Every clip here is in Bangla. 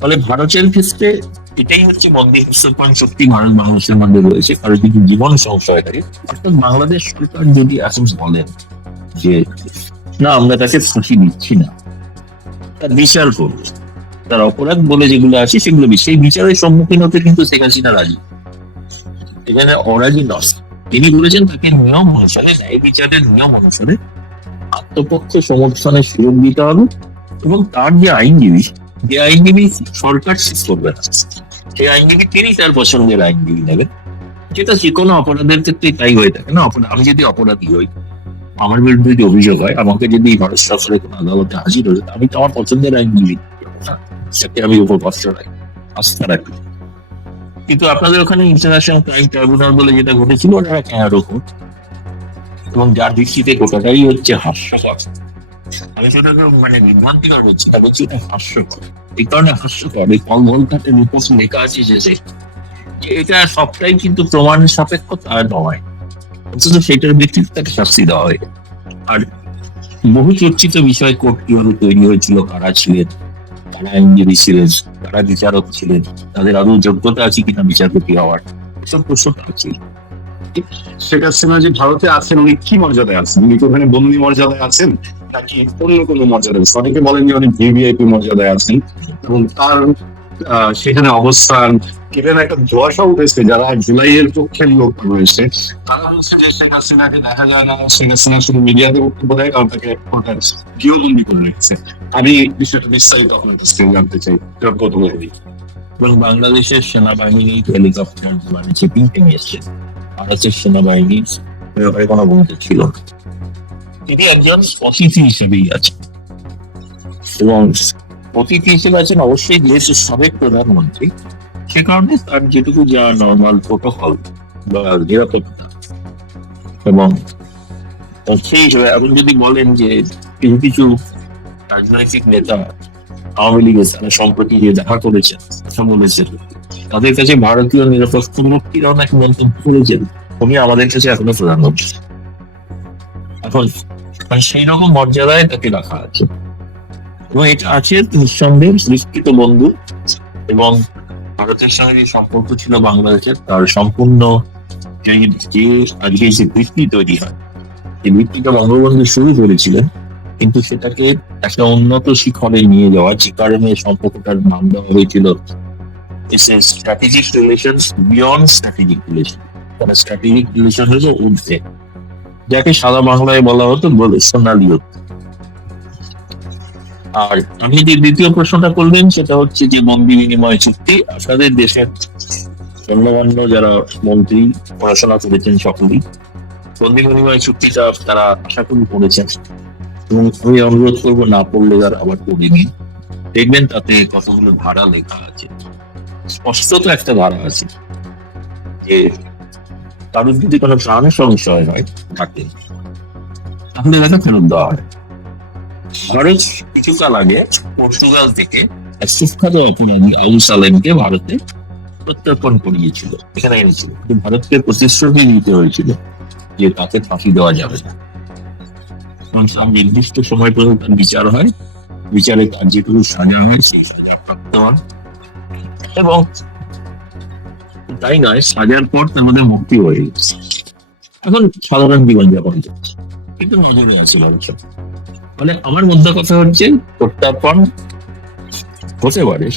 ফলে ভারতের ক্ষেত্রে এটাই হচ্ছে বন্দে ভারত শক্তি ভারত বাংলাদেশের মধ্যে রয়েছে, কারো যদি জীবন সংশয় থাকে, অর্থাৎ বাংলাদেশ সরকার যদি এখন বলেন যে না আমরা তাকে ফাঁসি দিচ্ছি না, তার বিচার করবো, তার অপরাধ বলে যেগুলো আছে সেগুলো সেই বিচারের সম্মুখীন হতে কিন্তু শেখ হাসিনা রাজি, এখানে অরাজি নয়। তিনি বলেছেন তাকে নিয়ম অনুসারে, ন্যায় বিচারের নিয়ম অনুসারে আত্মপক্ষ সমর্থনের সুযোগ দিতে হবে, এবং তার যে আইনজীবী সরকার শেষ করবে না, সেই আইনজীবী তিনি তার পছন্দের আইনজীবী নেবেন, যেটা যে কোনো অপরাধের ক্ষেত্রে তাই হয়ে থাকে না। আমি যদি অপরাধী হই, আমার বিরুদ্ধে যদি অভিযোগ হয়, আমাকে যদি ভারত সরকারের কোনো আদালতে হাজির হয়ে, আমি তো আমার পছন্দের আইনজীবী সাথে আমি উপর কষ্ট রাখি, আস্থা রাখি। কিন্তু আপনাদের ওখানে ইন্টারন্যাশনাল ক্রাইম ট্রাইব্যুনাল বলে যেটা ঘটেছিল, ওটা ক্যানাডা কোর্ট, এবং যার ভিত্তিতে গোটাটাই হচ্ছে হাস্যকর। আমি সেটাকে বিভ্রান্তিকর হচ্ছে, তা বলছি এটা হাস্যকর। এই কারণে হাস্যকর, এই কল ভলকাটের রিপোর্ট লেখা আছে যে এটা সবটাই কিন্তু প্রমাণ সাপেক্ষ তা নয়, অথচ সেটার ভিত্তিতে তাকে শাস্তি দেওয়া হয়। আর বহু চর্চিত বিষয়, কোর্ট কিভাবে তৈরি হয়েছিল, কারা ছিলেন, কারা আইনজীবী ছিলেন, কারা বিচারক ছিলেন, তাদের আদৌ যোগ্যতা আছে কিনা বিচারপতি হওয়ার, এসব প্রশ্ন আছে। শেখ হাসিনা যে ভারতে আছেন, উনি কি মর্যাদায় আছেন? উনি কি ওখানে বন্দি মর্যাদায় আছেন নাকি অন্য কোনো মর্যাদায় আছেন? অনেকে বলেন যে উনি ভিভিআইপি মর্যাদায় আছেন, এবং তার সেখানে অবস্থান, এখানে একটা ধোঁয়াশা উঠেছে যারা জুলাইয়ের পক্ষের লোক রয়েছে, তারা হচ্ছে যে শেখ হাসিনাকে দেখা যায় না, শেখ হাসিনা শুধু মিডিয়াতে বক্তব্য দেয়, কারণ তাকে গৃহবন্দী করে রেখেছে। আমি বিষয়টা বিস্তারিত আপনার কাছ থেকে জানতে চাই, কত বলি। এবং বাংলাদেশের সেনাবাহিনী হেলিকপ্টার বানিয়েছে, তিনটে নিয়েছে, ভারতের সেনাবাহিনীর ব্যাপারে কোনো ভূমিকা ছিল না। তিনি একজন অতিথি হিসেবেই আছেন, এবং অতিথি হিসেবে আছেন অবশ্যই দেশের সাবেক প্রধানমন্ত্রী, সে কারণে তার যেটুকু যা নর্মাল প্রোটোকল বা নিরাপত্তা, এবং সেই হিসেবে এখন যদি বলেন যে কিছু কিছু রাজনৈতিক নেতা আওয়ামী লীগের তারা সম্প্রতি যে দেখা করেছেন, কথা বলেছেন, তাদের কাছে ভারতীয় নিরাপত্তা রক্ষীরা অনেক মন্তব্য করেছেন উনি আমাদের কাছে এখনো প্রধানমন্ত্রী। এখন সেই রকম মর্যাদায় তাকে রাখা আছে, এবং এটা আছে নিঃসন্দেহে বিস্তৃত বন্ধু, এবং ভারতের সঙ্গে যে সম্পর্ক ছিল বাংলাদেশের, তার সম্পূর্ণ যে আজকে যে ভিত্তি তৈরি হয়, এই ভিত্তিটা বঙ্গবন্ধু শুরু করেছিলেন, কিন্তু সেটাকে একটা উন্নত শিখরে নিয়ে যাওয়া, যে কারণে সম্পর্কটার নাম দেওয়া হয়েছিল strategic relation beyond strategic relation, মানে স্ট্র্যাটেজিক রিলেশন হলো ঊর্ধ্বে, যাকে সাদা বাংলায় বলা হতো সোনালী ঐক্য। আর আপনি যে দ্বিতীয় প্রশ্নটা করবেন সেটা হচ্ছে যে বন্দি বিনিময় চুক্তি, আপনাদের দেশের গণ্যমান্য যারা মন্ত্রী পড়াশোনা করেছেন সকলেই বন্দি বিনিময় চুক্তিটা তারা আশা করি পড়েছেন, এবং আমি অনুরোধ করবো না পড়লে তারা আবার পড়ে নিন, দেখবেন তাতে কতগুলো ধারা লেখা আছে। স্পষ্টত একটা ধারা আছে যে কারোর যদি কোনো প্রাণ সংশয় হয় থাকে, তাহলে তাকে ফেরত দেওয়া হয়। ভারত কিছুকাল আগে পর্তুগাল থেকে এক সুখ্যাত অপরাধী আবু সালেমকে ভারতে প্রত্যর্পণ করিয়েছিল, এখানে এনেছিল, কিন্তু ভারতকে প্রতিশ্রুতি দিতে হয়েছিল যে তাকে ফাঁসি দেওয়া যাবে না, নির্দিষ্ট সময় পর্যন্ত তার বিচার হয়, বিচারে তার যেটুকু সাজা হয় সেই সাজা প্রাপ্ত হন, এবং তাই নয় সাজার পর তার মধ্যে মুক্তি হয়ে গেছে, এখন সাধারণ জীবনযাপন করছে, কিন্তু নজরে ছিল অবশ্য। মানে আমার মধ্যে কথা হচ্ছে প্রত্যর্পণ হতে পারে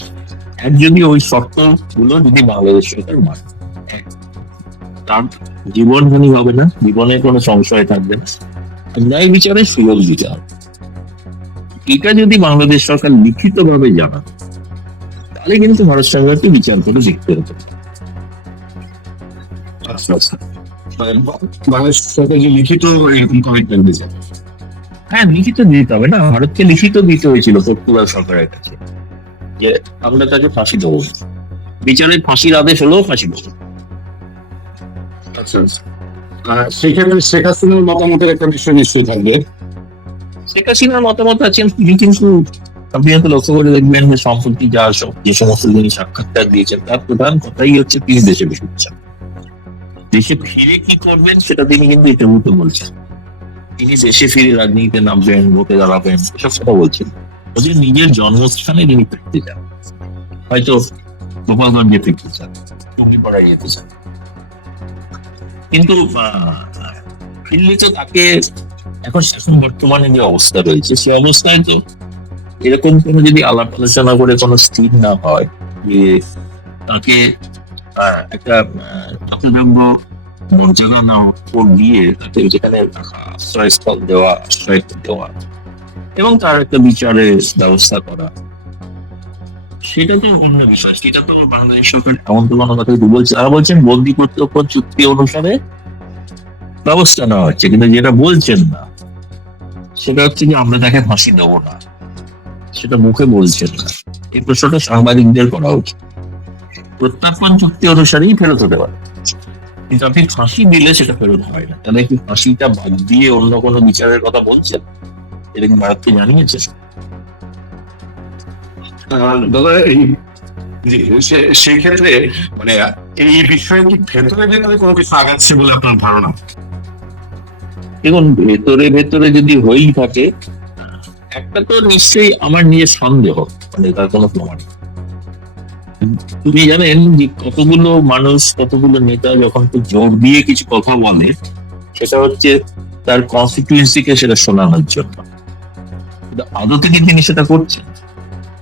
এক যদি ওই শর্ত গুলো যদি বাংলাদেশ সরকার মানে, তার জীবনহানি হবে না, জীবনে কোনো সংশয় থাকবে না, ন্যায় বিচারের সুযোগ দিতে হবে। এটা যদি বাংলাদেশ সরকার লিখিত ভাবে জানা, তাহলে কিন্তু ভারত সরকারকে বিচার করে দেখতে হতো। বাংলাদেশ সরকার যে লিখিত এরকম কমিটমেন্ট দিয়েছে, হ্যাঁ লিখিত দিতে হবে না, ভারতকে লিখিত দিতে হয়েছিল পর্তুগাল সরকারের কাছে যে আমরা তাকে ফাঁসি দেবো, বিচারের ফাঁসির আদেশ হলেও ফাঁসি দেবো। আচ্ছা, সেক্ষেত্রে শেখ হাসিনার মতামতের একটা বিষয় নিশ্চয়ই থাকবে। শেখ হাসিনার মতামত আছেন তিনি, কিন্তু আপনি হয়তো লক্ষ্য করে দেখবেন যে সম্প্রতি যে সমস্ত তিনি সাক্ষাৎকার দিয়েছেন, তার প্রধান কথাই হচ্ছে তিনি দেশে ফিরতে চান। দেশে ফিরে কি করবেন সেটা তিনি কিন্তু ইতিমধ্যে বলছেন, তিনি দেশে ফিরে রাজনীতিতে নামবেন, ভোটে দাঁড়াবেন, এসব কথা বলছেন। ওদের নিজের জন্মস্থানে তিনি ফিরতে চান, হয়তো গোপালগঞ্জে ফিরতে চান, টুঙ্গিপাড়ায় যেতে চান, কিন্তু দিল্লিতে তাকে এখন বর্তমানে যে অবস্থা রয়েছে সে অবস্থায় তো এরকম কোনো যদি আলাপ আলোচনা করে কোনো স্থির না হয় যে তাকে একটা যথাযোগ্য মর্যাদা না দিয়ে তাকে যেখানে আশ্রয়স্থল দেওয়া, আশ্রয় দেওয়া এবং তার একটা বিচারের ব্যবস্থা করা, সেটা তো অন্য বিষয়। সেটা তো বাংলাদেশ সরকার এমন তো কোনো কথা বলছে, তারা বলছেন বন্দি কর্তৃপক্ষ চুক্তি অনুসারে ব্যবস্থা নেওয়া হচ্ছে, কিন্তু যেটা বলছেন না সেটা হচ্ছে যে আমরা তাকে ফাঁসি দেবো না, সেটা মুখে বলছেন না। এই প্রশ্নটা সাংবাদিকদের করা উচিত। প্রত্যর্পণ চুক্তি অনুসারেই ফেরত হতে পারে, কিন্তু আপনি ফাঁসি দিলে সেটা ফেরত হয় না। তাহলে কি ফাঁসিটা বাদ দিয়ে অন্য কোনো বিচারের কথা বলছেন? এটা কি ভারতকে জানিয়েছে? দাদা এই জি সেই ক্ষেত্রে মানে এই বিষয়ে কি ভেতরে ভেতরে কোনো কিছু আগাচ্ছে বলে আপনার ধারণা? দেখুন, ভেতরে ভেতরে যদি হয়েই থাকে, একটা তো নিশ্চয়ই আমার নিয়ে সন্দেহ, মানে তার কোনো প্রমাণ নেই। তুমি জানেন যে কতগুলো মানুষ, কতগুলো নেতা যখন খুব জোর দিয়ে কিছু কথা বলে, সেটা হচ্ছে তার কনস্টিটিউয়েন্সিকে সেটা শোনানোর জন্য, কিন্তু আদতে কি তিনি সেটা করছেন?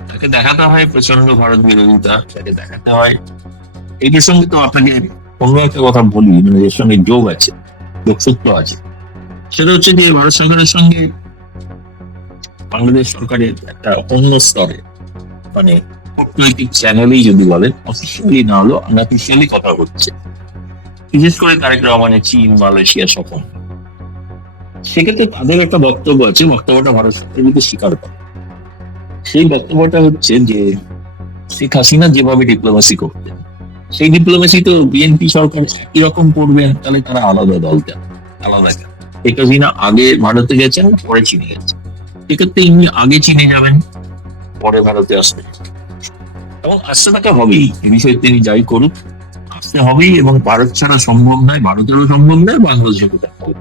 তাকে দেখাতে হয় প্রচন্ড ভারত বিরোধিতা, তাকে দেখাতে হয়। এই প্রসঙ্গে তো আপনাকে অন্য একটা কথা বলি, মানে এর সঙ্গে যোগ আছে, যোগসূত্র আছে। সেটা হচ্ছে যে ভারত সরকারের সঙ্গে বাংলাদেশ সরকারের একটা অন্য স্তরে, মানে কূটনৈতিক চ্যানেলেই যদি বলেন, অফিসিয়ালি না হলেও আনঅফিসিয়ালি কথা হচ্ছে, বিশেষ করে তারেক রহমানের চীন মালয়েশিয়া সফর। সেক্ষেত্রে তাদের একটা বক্তব্য আছে, বক্তব্যটা ভারত সরকার কিন্তু স্বীকার করে। সেই বক্তব্যটা হচ্ছে যে শেখ হাসিনা যেভাবে ডিপ্লোমেসি করতেন, সেই ডিপ্লোমেসি তো বিএনপি সরকার একই রকম করবেন, তাহলে তারা আলাদা দল কেন, আলাদা কেন? শেখ হাসিনা আগে ভারতে গেছেন, পরে চীনে গেছেন, সেক্ষেত্রে ইনি আগে চীনে যাবেন, পরে ভারতে আসবেন, এবং আসতে থাকা হবেই। এ বিষয়ে তিনি যাই করুক, আসতে হবেই, এবং ভারত ছাড়া সম্ভব নয়, ভারতেরও সম্ভব নয়, বাংলাদেশের কথা হবে।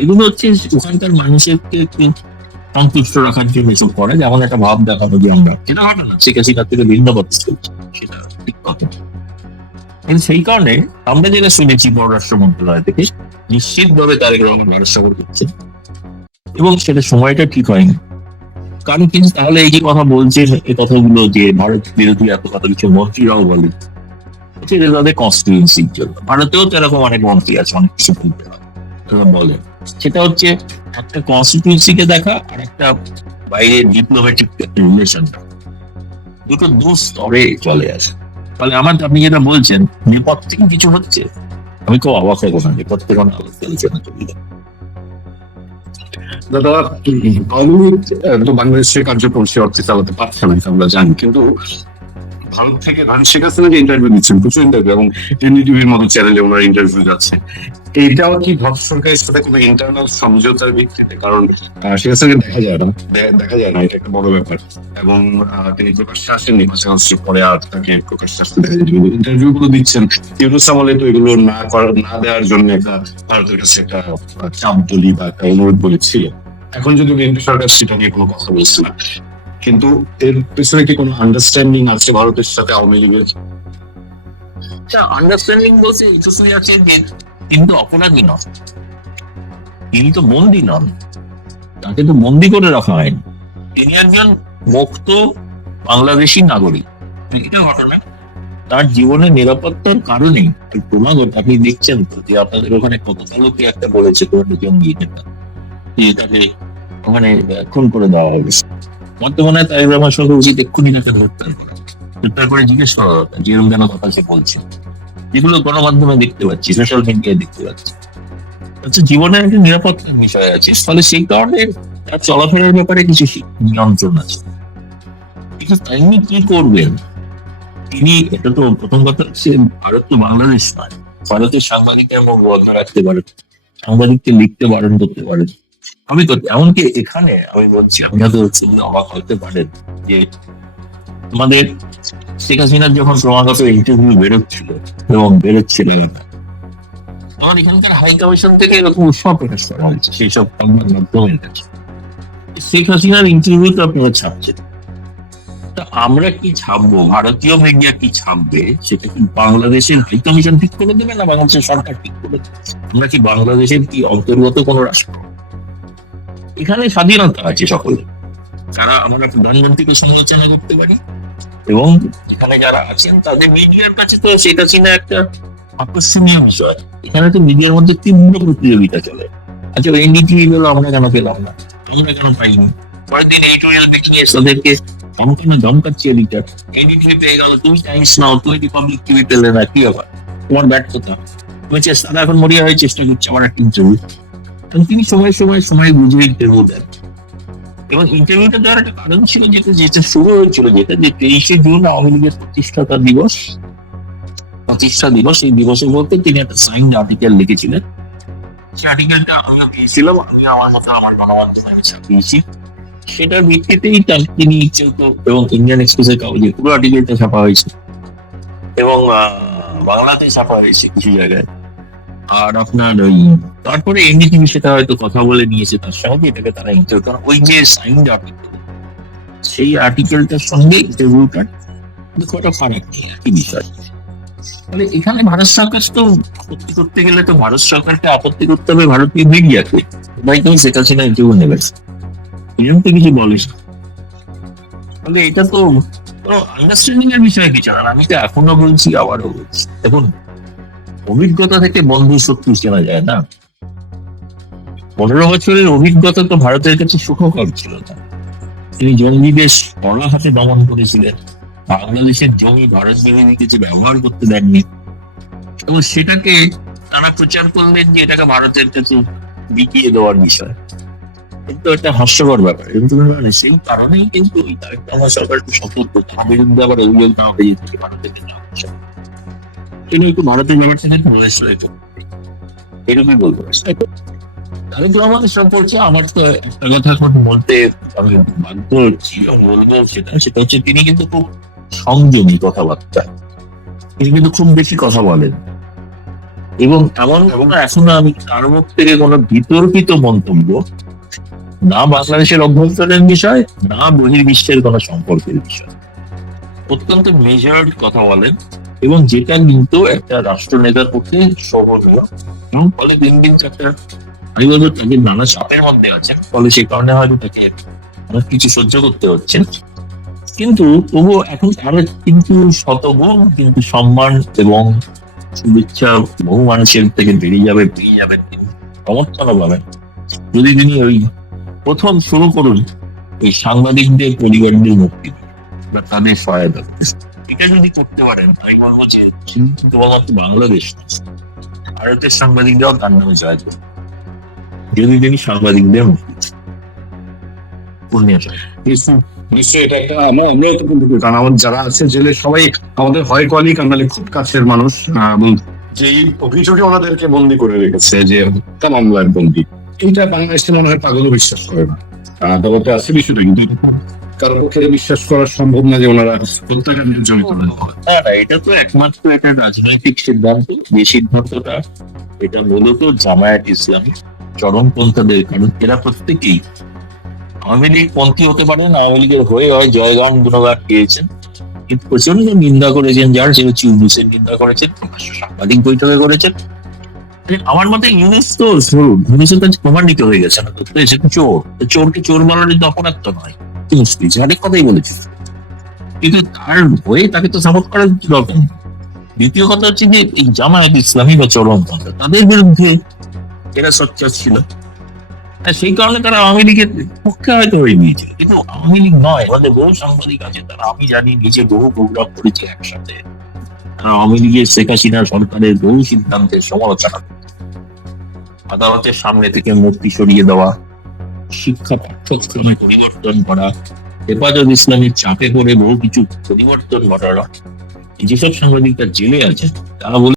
এগুলো হচ্ছে ওখানকার মানুষকে একটু সন্তুষ্ট রাখার জন্য এসব করে, যেমন একটা ভাব দেখানো যে আমরা, সেটা ঘটনা শেখ হাসিনা থেকে ভিন্ন পথে চলছে, সেটা ঠিক কথা। কিন্তু সেই কারণে আমরা যেটা শুনেছি পররাষ্ট্র মন্ত্রণালয় থেকে, নিশ্চিতভাবে তারেক রহমান ভারত সফর করছেন, এবং সেটা সময়টা ঠিক হয়নি। কারণ কিন্তু তাহলে এই যে কথা বলছে, এই কথাগুলো যে ভারত বিরোধী এত কথা কিছু মন্ত্রীরাও বলে, সেটা তাদের কনস্টিটিউয়েন্সির জন্য। ভারতেও তো এরকম অনেক মন্ত্রী আছে, অনেক কিছু বলতে হয়, বলে। সেটা হচ্ছে একটা কনস্টিটিউয়েন্সিকে দেখা আর একটা বাইরে ডিপ্লোম্যাটিক রিলেশন, দুটো দু স্তরে চলে আসে। ফলে আপনি যেটা বলছেন বিপদ থেকে কিছু হচ্ছে, আমি খুব অবাক হবো না বিপদ থেকে কোনো আলোচনা চলবে। দাদা আওয়ামী লীগ তো বাংলাদেশের কার্যক্রম সে অর্থে চালাতে পারছে না, আমরা জানি। কিন্তু ভারত থেকে শেখ হাসিনা যে ইন্টারভিউ দিচ্ছেন, প্রচুর ইন্টারভিউ, এবং এনডিটিভির মতো চ্যানেলে ওনার ইন্টারভিউ যাচ্ছে, এইটাও কি ভারত সরকারের সাথে কোনো ইন্টারনাল সমঝোতার ভিত্তিতে? কারণ শেখ হাসিনাকে দেখা যায় না, এটা একটা বড় ব্যাপার। এবং তিনি প্রকাশ্যে আসেন নির্বাচন আসছে, পরে আর তাকে প্রকাশ্যে আসতে দেখা যায়। ইন্টারভিউ গুলো দিচ্ছেন, ইউনুস আমলে তো এগুলো না দেওয়ার জন্য একটা ভারতের কাছে একটা চাপ বলি বা একটা অনুরোধ বলি ছিল। এখন যদি বিএনপি সরকার সেটা নিয়ে কোনো কথা বলছে না, কিন্তু এর পিছনে কি কোনো আন্ডারস্ট্যান্ডিং আছে ভারতের সাথে আওয়ামী লীগের? আন্ডারস্ট্যান্ডিং বলতে আছে যে কিন্তু অপরাধী নন, তিনি তো বন্দী নন, তাকে তো বন্দী করে রাখা হয়নি, তিনি একজন মুক্ত বাংলাদেশী নাগরিক। এটা ঘটনা, তার জীবনের নিরাপত্তার কারণেই ক্রমাগত আপনি দেখছেন যে আপনাদের ওখানে কত লোকে একটা বলেছে কোনো জঙ্গি নেতা, তাকে ওখানে খুন করে দেওয়া হবে। বর্তমানে তাই আমার সঙ্গে উচিত এক্ষুনি তাকে গ্রেপ্তার করে জিজ্ঞেস করা দরকার যে এরকম কেন কথা সে বলছে, যেগুলো গণমাধ্যমে দেখতে পাচ্ছি, সোশ্যাল মিডিয়ায় দেখতে পাচ্ছি। আচ্ছা, জীবনের একটা নিরাপত্তার বিষয় আছে, ফলে সেই কারণে তার চলাফেরার ব্যাপারে কিছু নিয়ন্ত্রণ আছে। কিন্তু তিনি কি করবেন, তিনি, এটা তো প্রথম কথা হচ্ছে ভারত তো বাংলাদেশ নয়, ভারতের সাংবাদিকের মুখ বন্ধ রাখতে পারেন, সাংবাদিককে লিখতে বারণ করতে পারেন, আমি তো এমনকি এখানে আমি বলছি, আপনি হয়তো অবাক হতে পারেন যে আমাদের শেখ হাসিনার যখন ক্রমাগত ইন্টারভিউ বেরোচ্ছিল এবং বেরোচ্ছিল, আমার এখানকার হাই কমিশন থেকে এরকম উৎসাহ প্রকাশ করা হয়েছে সেই সব সংবাদ মাধ্যমের কাছে, শেখ হাসিনার ইন্টারভিউ তো আপনারা ছাড়ছেন, তা তা আমরা কি ছাপবো, ভারতীয় মিডিয়া কি ছাপবে, সেটা কি বাংলাদেশের হাই কমিশন ঠিক করে দেবে না বাংলাদেশের সরকার ঠিক করে দেবে? আমরা কি বাংলাদেশের কি অন্তর্গত কোন রাষ্ট্র? এখানে স্বাধীনতা আছে সকলে, যারা আমরা প্রধানমন্ত্রীকে সমালোচনা করতে পারি, এবং এখানে যারা আছেন তাদের মিডিয়ার কাছে তো সেটা ছিল একটা আকর্ষণীয় বিষয়। এখানে তো মিডিয়ার মধ্যে তীব্র প্রতিযোগিতা চলে। আচ্ছা, এনডিটিভি গুলো আমরা কেন পেলাম না, আমরা কেন পাইনি? পরের দিন এডিটোরিয়াল মিটিং এ তাদেরকে ধমকাচ্ছে এডিটর, এনডিটিভি পেয়ে গেল, তুমি টাইমস নাও, তুমি রিপাবলিক টিভি পেলে না, কি হবে? তোমার ব্যর্থতা। তুমি চেষ্টা, এখন মরিয়া হয়ে চেষ্টা করছে আমার একটা ইন্টারভিউ, কারণ তিনি সময় বুঝে ইন্টারভিউ দেন। এবং ইন্টারভিউটা দেওয়ার একটা কারণ ছিল, যেটা শুরু হয়েছিল, যেটা যে 23শে জুন আওয়ামী লীগের প্রতিষ্ঠাতা দিবস, প্রতিষ্ঠা দিবস। এই দিবসে বলতে তিনি একটা সাইন আর্টিকেল লিখেছিলেন। সেই আর্টিকেলটা আমিও পেয়েছিলাম, আমি আমার মতো আমার গণমাধ্যমে ছাপিয়েছি। সেটার ভিত্তিতেই তিনি এবং ইন্ডিয়ান এক্সপ্রেসের কাগজে পুরো আর্টিকেলটা ছাপা হয়েছে, এবং বাংলাতে ছাপা হয়েছে কিছু জায়গায়। আর আপনার ওই তারপরে এনডিটিভি সেটা হয়তো কথা বলে নিয়েছে তার সঙ্গে, এটাকে তারা ইন্টারভিউ, কারণ ওই যে সাইন আর্টিকেল, সেই আর্টিকেলটার সঙ্গে ইন্টারভিউটার দেখো একটা ফারাক, কি বিষয়। তাহলে এখানে ভারত সরকার তো আপত্তি করতে গেলে তো ভারত সরকারকে আপত্তি করতে হবে ভারতীয় মিডিয়াকে, ভাই তুমি সেটা ছিল ইন্টারভিউ নেবে, এরকম তো কিছু বলিস। তাহলে এটা তো আন্ডারস্ট্যান্ডিং এর বিষয় কিছু না। আমি তো এখনো বলছি, আবারও বলছি, দেখুন, অভিজ্ঞতা থেকে বন্ধু শত্রু চেনা যায় না। 15 বছরের অভিজ্ঞতা তো ভারতের কাছে সুখকর ছিল না। তিনি জঙ্গিদের কড়া হাতে দমন করেছিলেন, বাংলাদেশের জমি ভারত বিরোধী কিছু ব্যবহার করতে দেননি, এবং সেটাকে তারা প্রচার করলেন যে এটাকে ভারতের কাছে বিকিয়ে দেওয়ার বিষয়। কিন্তু এটা হাস্যকর ব্যাপার, কিন্তু সেই কারণেই কিন্তু আমার সরকারকে সতর্ক, তার বিরুদ্ধে আবার অভিযোগ নেওয়া হয়ে যেতে ভারতের কাছে। তিনি একটু ভারতের ব্যাপারটা একটু রয়েছে, এরকমই বলবো। তারেক রহমানের সম্পর্কে আমার তো একটা কথা এখন বলতে আমি বাধ্য হচ্ছি, বলবো সেটা হচ্ছে তিনি কিন্তু খুব সংযমী কথাবার্তা, তিনি কিন্তু খুব বেশি কথা বলেন, এবং এখনো আমি তার মুখ থেকে কোনো বিতর্কিত মন্তব্য, না বাংলাদেশের অভ্যন্তরীণ বিষয়, না বহির্বিশ্বের কোনো সম্পর্কের বিষয়, অত্যন্ত মেজার্ড কথা বলেন, এবং যেটা কিন্তু একটা রাষ্ট্রনেতার পক্ষে সহনীয়, এবং ফলে দিন দিন একটা, আমি বলবো তাকে নানা চাপের মধ্যে আছেন, ফলে সেই কারণে হয়তো তাকে অনেক কিছু সহ্য করতে হচ্ছে। কিন্তু তবুও এখন তার কিন্তু শতগুণ কিন্তু সম্মান এবং শুভেচ্ছা বহু মানুষের থেকে পেয়ে যাবেন তিনি সমর্থনও পাবেন যদি তিনি ওই প্রথম শুরু করুন ওই সাংবাদিকদের পরিবারদের মুক্তি বা তাদের সহায়তা, এটা যদি করতে পারেন, আমি বলবো যে শুধুমাত্র বাংলাদেশ, ভারতের সাংবাদিকরাও তার নামে জয় করবে যদি তিনি সাংবাদিকদের মুক্তি। নিশ্চয়ই এটা একটা আমরা তো কিন্তু কারণ আমাদের যারা আছে জেলে সবাই আমাদের হয় কলিগ, নাহলে খুব কাছের মানুষ, এবং যেই অভিযোগে ওনাদেরকে বন্দি করে রেখেছে, যে হত্যা মামলার বন্দি, এইটা বাংলাদেশে মনে হয় পাগলও বিশ্বাস করে না। আদালতে আছে বিষয়টা, কিন্তু কারো পক্ষে বিশ্বাস করা সম্ভব না যে ওনারা হত্যাকাণ্ডে জড়িত না। এটা তো একমাত্র একটা রাজনৈতিক সিদ্ধান্ত, যে সিদ্ধান্তটা এটা মূলত জামায়াত ইসলামী চরমপন্থাদের, কারণ এরা প্রত্যেকেই আওয়ামী লীগ পন্থী হতে পারেন, আওয়ামী লীগের হয়ে হয় জয়গান গুণগান গিয়েছেন, কিন্তু প্রচন্ড নিন্দা করেছেন, যার সে হচ্ছে ইউনুসের নিন্দা করেছেন, প্রকাশ্য সাংবাদিক বৈঠকে করেছেন। আমার মতে ইউনুসের কাছে প্রমাণিত হয়ে গেছে না, চোর, চোরকে চোর বলার কিন্তু অপরাধ তো নয়, অনেক কথাই বলেছে, কিন্তু তার হয়ে তাকে তো সাপোর্ট করার দরকার। দ্বিতীয় কথা হচ্ছে যে এই জামায়াত ইসলামী বা চরমপন্থা, তাদের বিরুদ্ধে এরা সোচ্চার ছিল, সেই কারণে তারা আওয়ামী লীগের পক্ষে হয়তো হয়ে গিয়েছিল, কিন্তু আওয়ামী লীগ নয়, আমাদের বহু সাংবাদিক আছে তারা, আমি জানি, নিজে বহু প্রোগ্রাম করেছে একসাথে, তারা আওয়ামী লীগের শেখ হাসিনা সরকারের বহু সিদ্ধান্তের সমালোচনা, আদালতের সামনে থেকে মূর্তি সরিয়ে দেওয়া, শিক্ষা পাঠ্যক্রমে পরিবর্তন করা, হেফাজত ইসলামের চাপে পড়ে বহু কিছু পরিবর্তন ঘটানো। যেসব সাংবাদিকরা জেলে আছে তারা